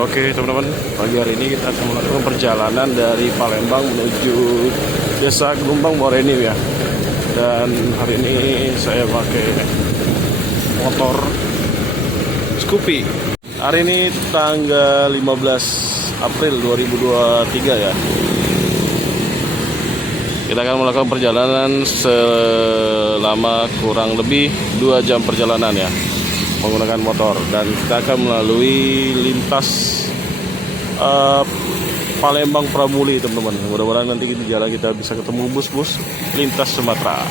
Oke teman-teman, pagi hari ini kita akan melakukan perjalanan dari Palembang menuju Desa Gelombang Moreni ya. Dan hari ini saya pakai motor Scoopy. Hari ini tanggal 15 April 2023 ya. Kita akan melakukan perjalanan selama kurang lebih 2 jam perjalanan ya, menggunakan motor, dan kita akan melalui lintas Palembang Pramuli teman-teman. Mudah-mudahan nanti di jalan kita bisa ketemu bus-bus lintas Sumatera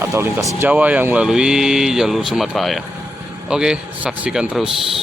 atau lintas Jawa yang melalui jalur Sumatera ya. Oke, saksikan terus.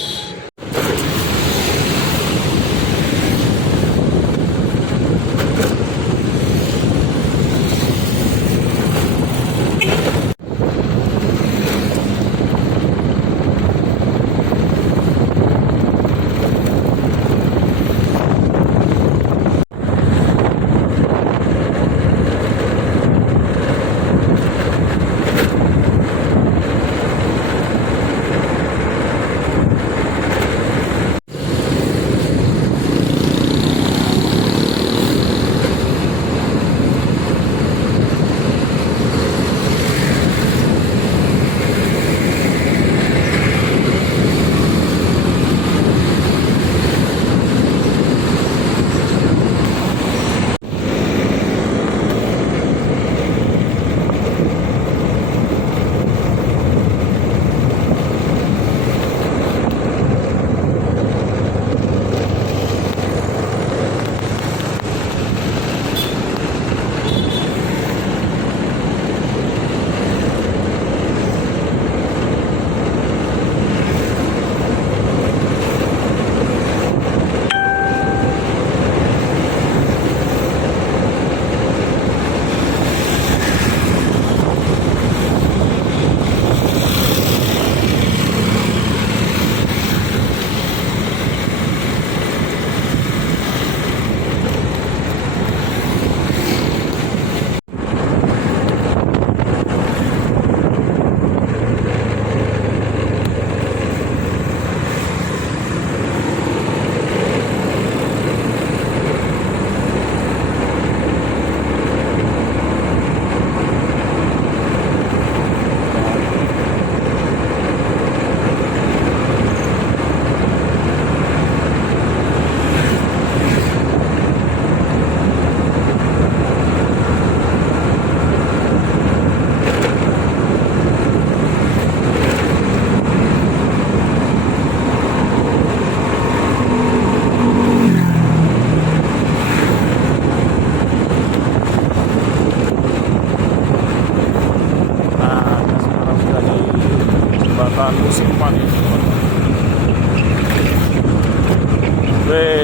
Musim panen.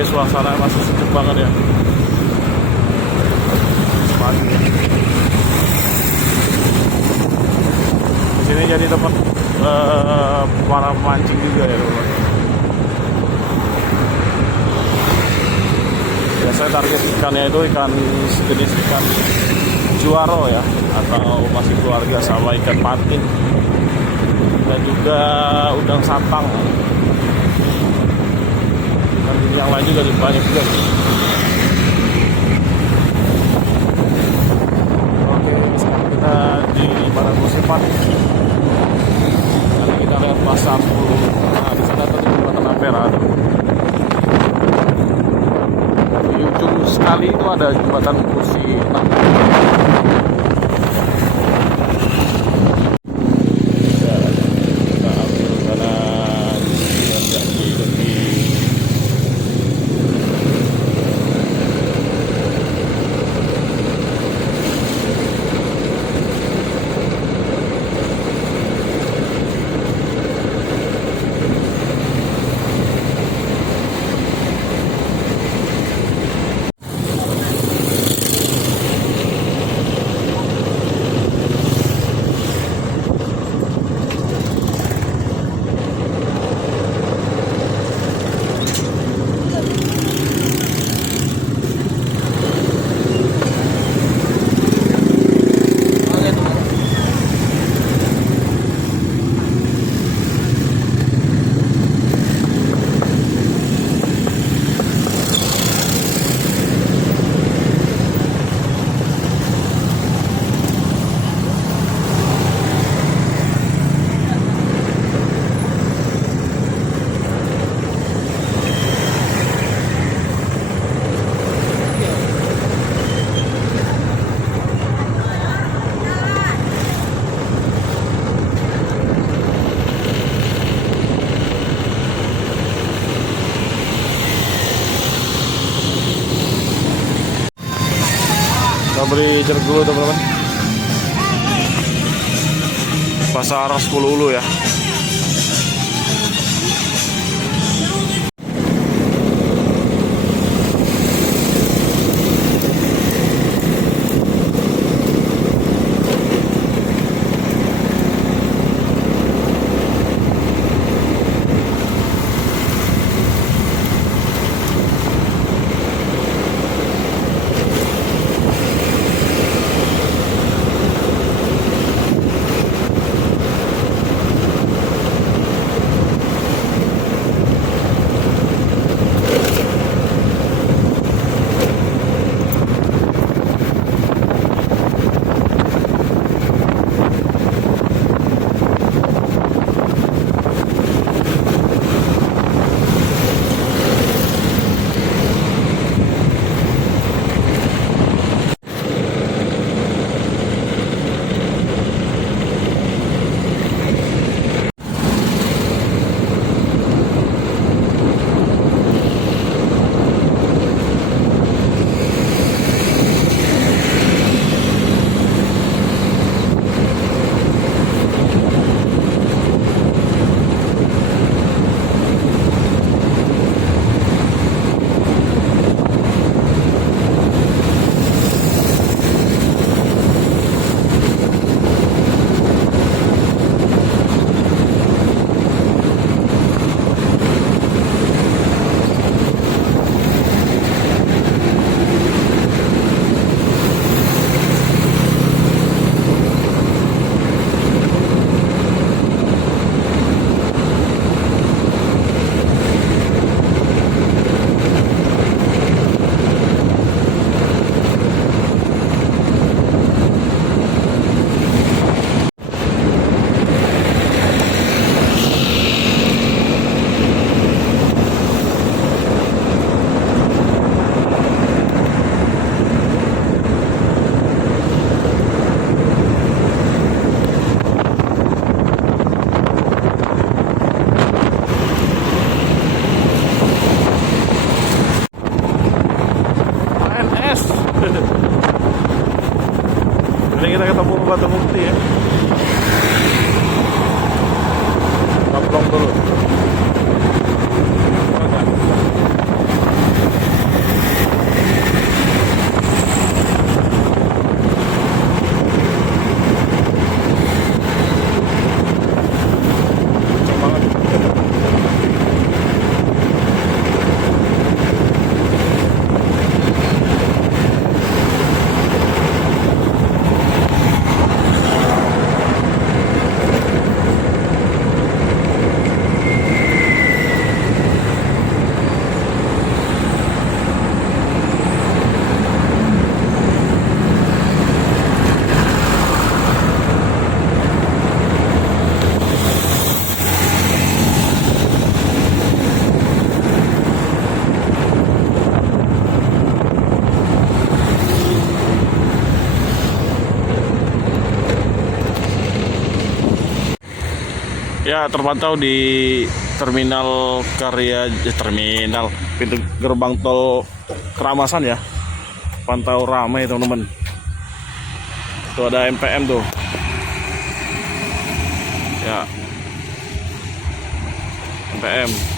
Suasana masih sejuk banget ya. Pagi. Di sini jadi tempat para pemancing juga ya teman-teman. Biasanya target ikannya itu ikan sejenis ikan juaro ya, atau masih keluarga sama ikan patin, dan juga udang satang, dan yang lain juga banyak juga. Oke, sekarang kita di barat musipan. Nanti kita lihat pasar. Nah, di sana tadi jembatan Ampera. Di ujung sekali itu ada jembatan kursi. beli jeruk dulu teman-teman. Pasar 10 Ulu ya. Ini kita ketemu Batu Mukti ya. Nongkrong dulu. Ya, terpantau di terminal pintu gerbang tol Keramasan ya. Pantau ramai teman-teman. Tuh ada MPM tuh. Ya. MPM.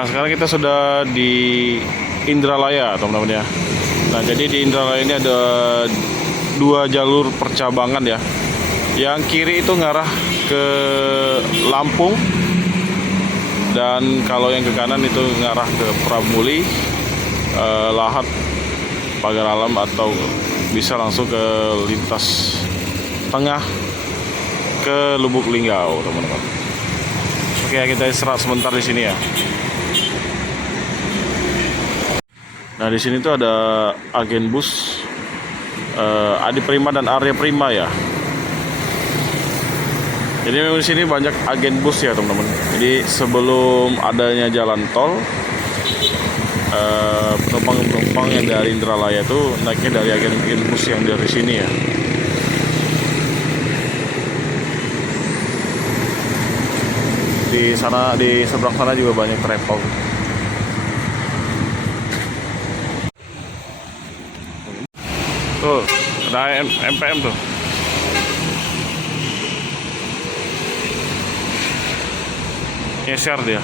Nah, sekarang kita sudah di Indralaya, teman-teman ya. Nah, jadi di Indralaya ini ada 2 jalur percabangan ya. Yang kiri itu ngarah ke Lampung, dan kalau yang ke kanan itu ngarah ke Pramuli, Lahat, Pagar Alam, atau bisa langsung ke lintas tengah ke Lubuk Linggau, teman-teman. Oke, kita istirahat sebentar di sini ya. Nah, di sini tuh ada agen bus Adi Prima dan Arya Prima ya. Jadi memang di sini banyak agen bus ya, teman-teman. Jadi sebelum adanya jalan tol, penumpang-penumpang yang dari Indralaya itu naiknya dari agen bus yang dari sini ya. Di sana, di seberang sana juga banyak travel. Tuh, ada MPM tuh. Geser dia.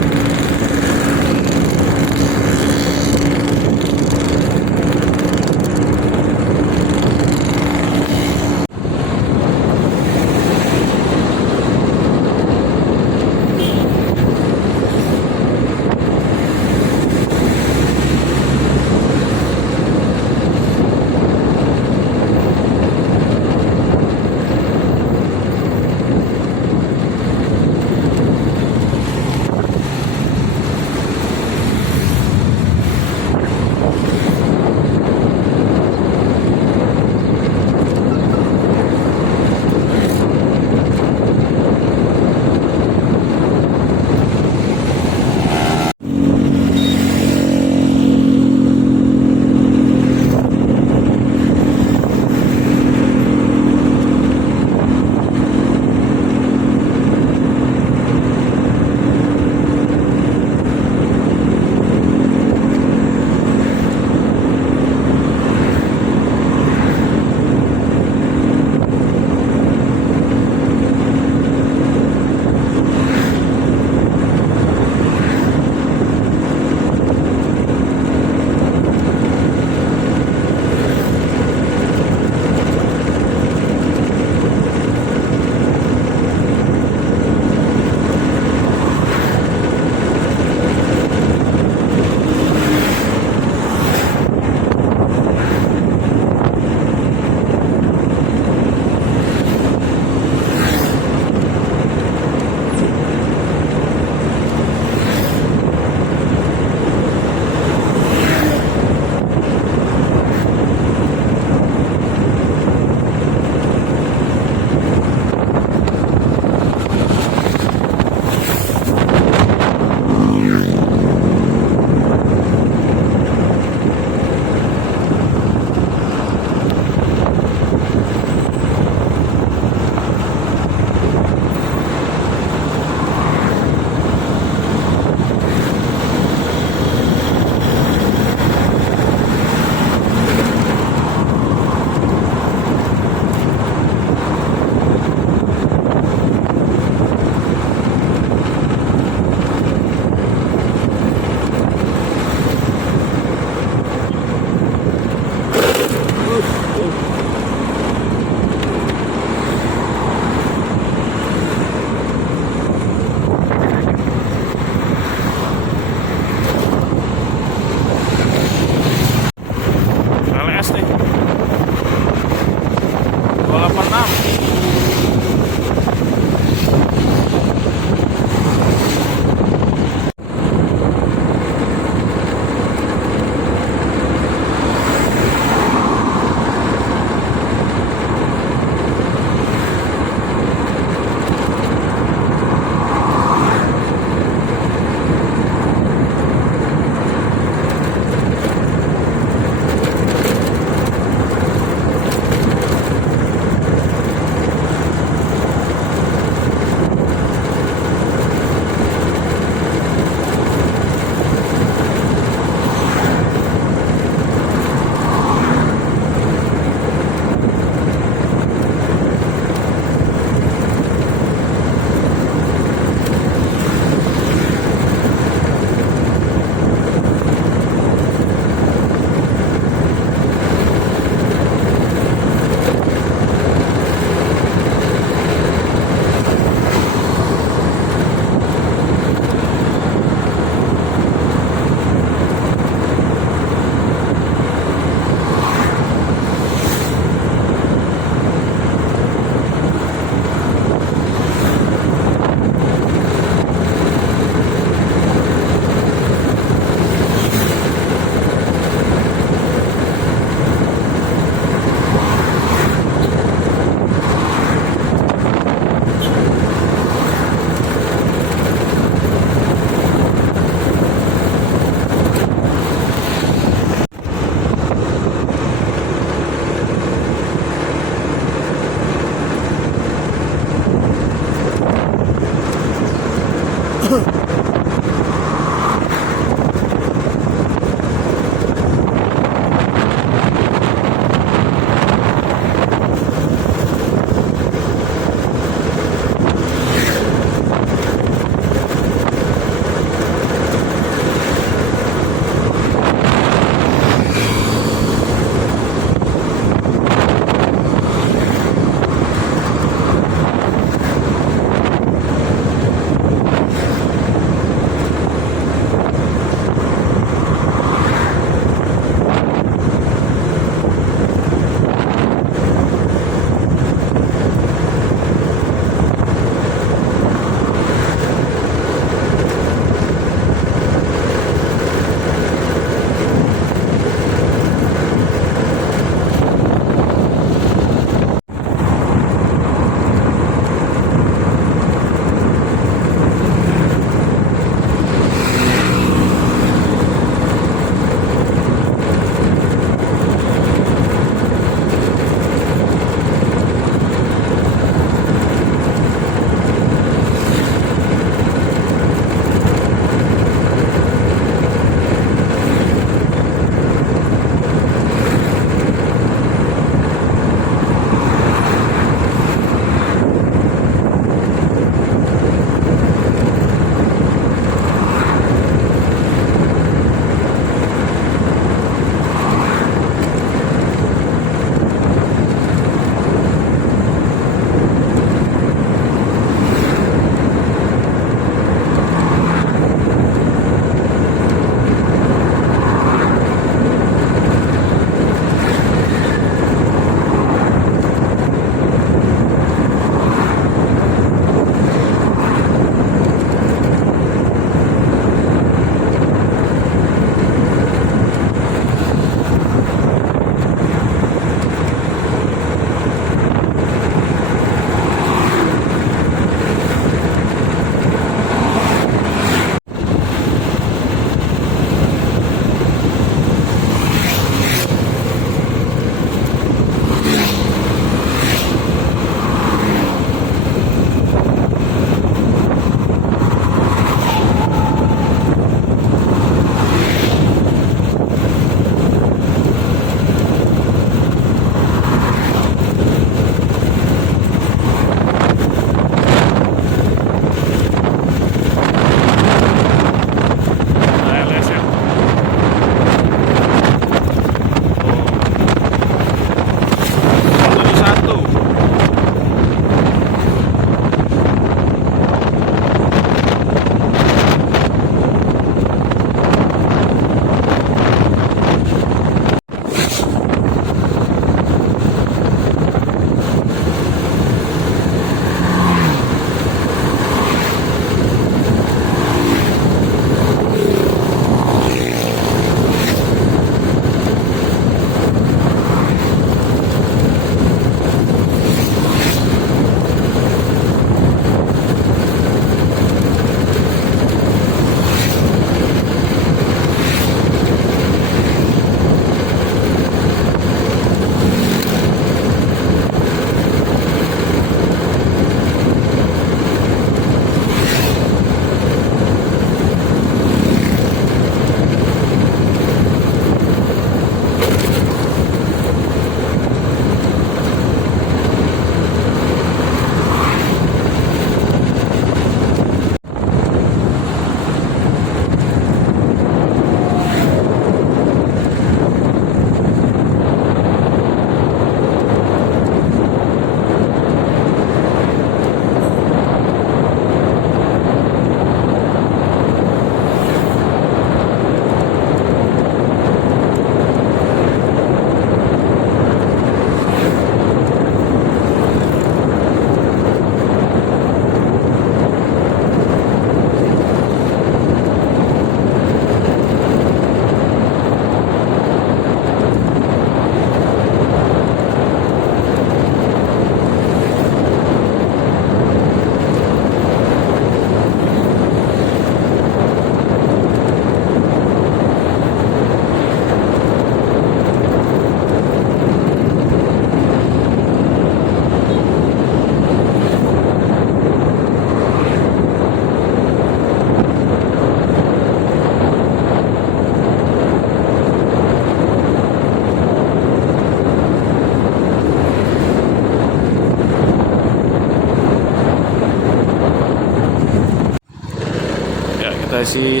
Kita isi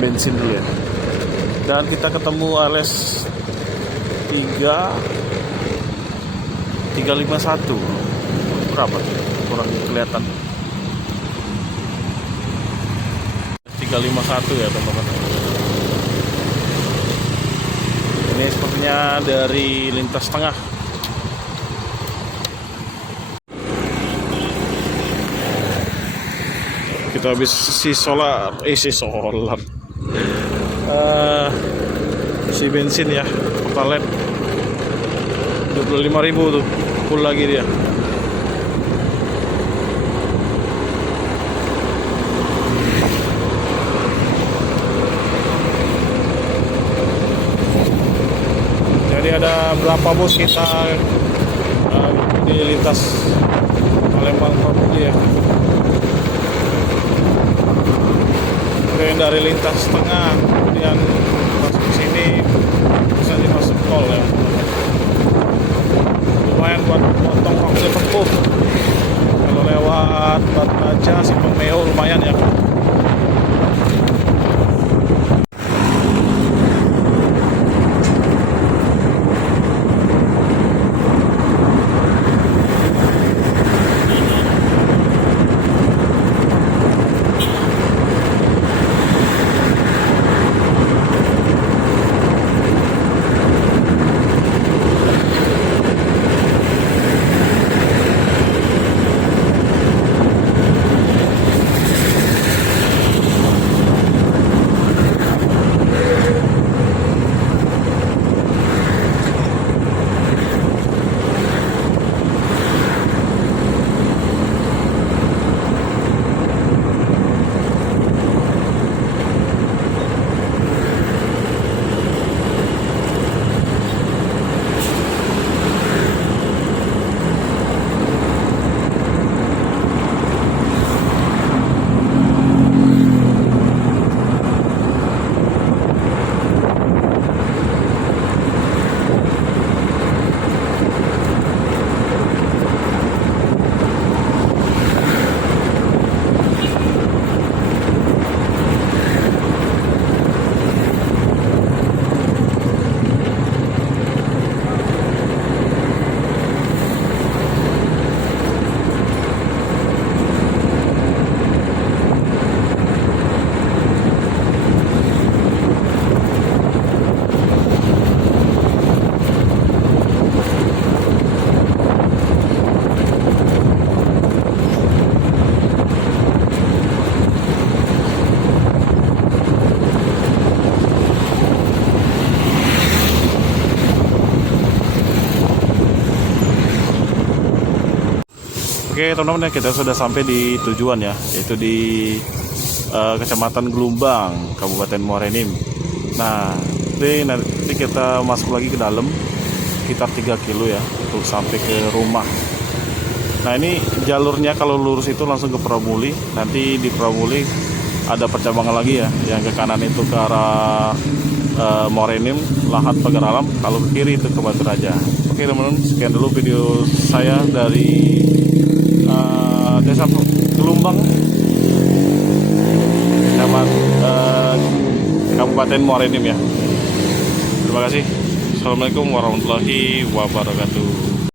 bensin dulu ya. Dan kita ketemu ALS 351. Berapa tuh? Kurang kelihatan. 351 ya teman-teman. Ini sepertinya dari lintas tengah. Kita habis isi solar, isi bensin ya, pertalite 25.000 tuh, full lagi dia. Jadi ada berapa bus kita di lintas Palembang Papua ya. Yang dari lintas tengah kemudian masuk ke sini bisa dimasuk tol ya. Lumayan buat potong waktu tempuh. Kalau lewat Batu Raja, Simpang Meo lumayan ya. Oke teman-teman, kita sudah sampai di tujuan ya, yaitu di Kecamatan Gelumbang, Kabupaten Muara Enim. Nah, nanti kita masuk lagi ke dalam sekitar 3 kilo ya untuk sampai ke rumah. Nah, ini jalurnya kalau lurus itu langsung ke Pramuli. Nanti di Pramuli ada percabangan lagi ya, yang ke kanan itu ke arah Muara Enim, Lahat, Pagar Alam. Kalau ke kiri itu ke Batu Raja. Oke teman-teman, sekian dulu video saya dari Desa Gelumbang, Kabupaten Muara Enim ya. Terima kasih. Assalamualaikum warahmatullahi wabarakatuh.